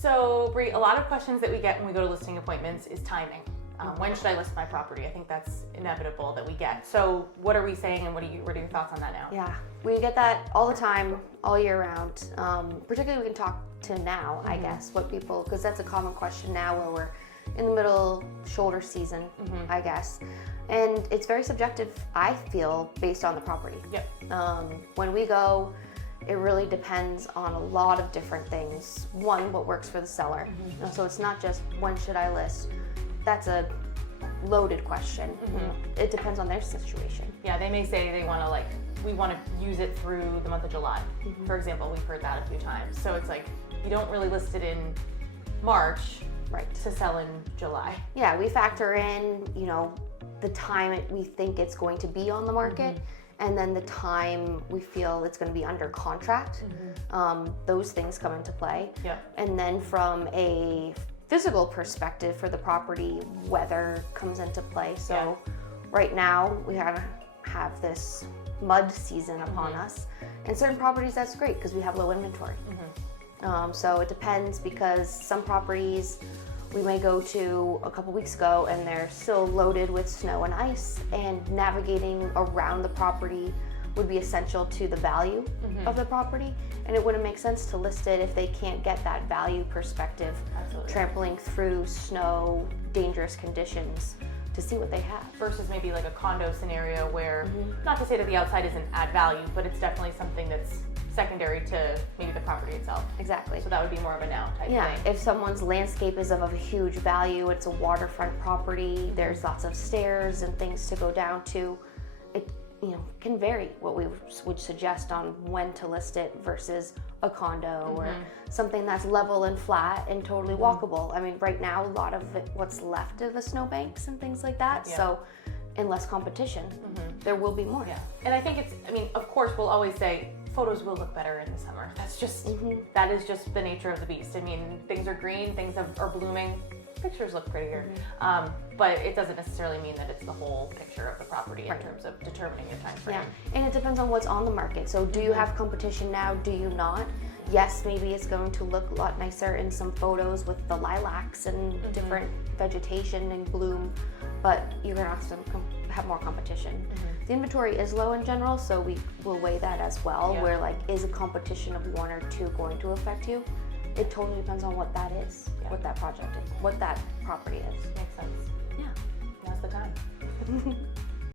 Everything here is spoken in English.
So, Brie, a lot of questions that we get when we go to listing appointments is timing. When should I list my property? I think that's inevitable that we get. So what are we saying, and what are your thoughts on that now? Yeah, we get that all the time, all year round. Particularly we can talk to now, I guess, what people, because that's a common question now where we're in the middle shoulder season, I guess. And it's very subjective, I feel, based on the property. Yep. When we go, it really depends on a lot of different things. One, what works for the seller. So it's not just when should I list. That's a loaded question. It depends on their situation. Yeah, they may say they want to we want to use it through the month of July. For example, we've heard that a few times. So it's like, you don't really list it in March to sell in July. Yeah, we factor in, the time we think it's going to be on the market, and then the time we feel it's going to be under contract. Those things come into play. Yeah. And then from a physical perspective for the property, weather comes into play. So right now we have this mud season upon us, and certain properties that's great because we have low inventory. So it depends, because some properties we may go to a couple weeks ago and they're still loaded with snow and ice, and navigating around the property would be essential to the value of the property, and it wouldn't make sense to list it if they can't get that value perspective. Absolutely. Trampling through snow, dangerous conditions to see what they have. Versus maybe like a condo scenario where, not to say that the outside doesn't add value, but it's definitely something that's secondary to maybe the property itself. Exactly. So that would be more of a now type Yeah, thing. if someone's landscape is of a huge value, it's a waterfront property, there's lots of stairs and things to go down to, it can vary what we would suggest on when to list it versus a condo or something that's level and flat and totally walkable. I mean, right now, a lot of what's left of the snowbanks and things like that. Yeah. So, in less competition, there will be more. Yeah. And I think of course, we'll always say photos will look better in the summer. That's just, that is just the nature of the beast. I mean, things are green, things are blooming. Pictures look prettier, but it doesn't necessarily mean that it's the whole picture of the property in terms of determining your time frame. Yeah, and it depends on what's on the market. So do you have competition now? Do you not? Yes, maybe it's going to look a lot nicer in some photos with the lilacs and different vegetation and bloom, but you're going to have more competition. The inventory is low in general, so we will weigh that as well, where is a competition of one or two going to affect you? It totally depends on what that is, what that project is, what that property is. Makes sense. Yeah. Now's the time.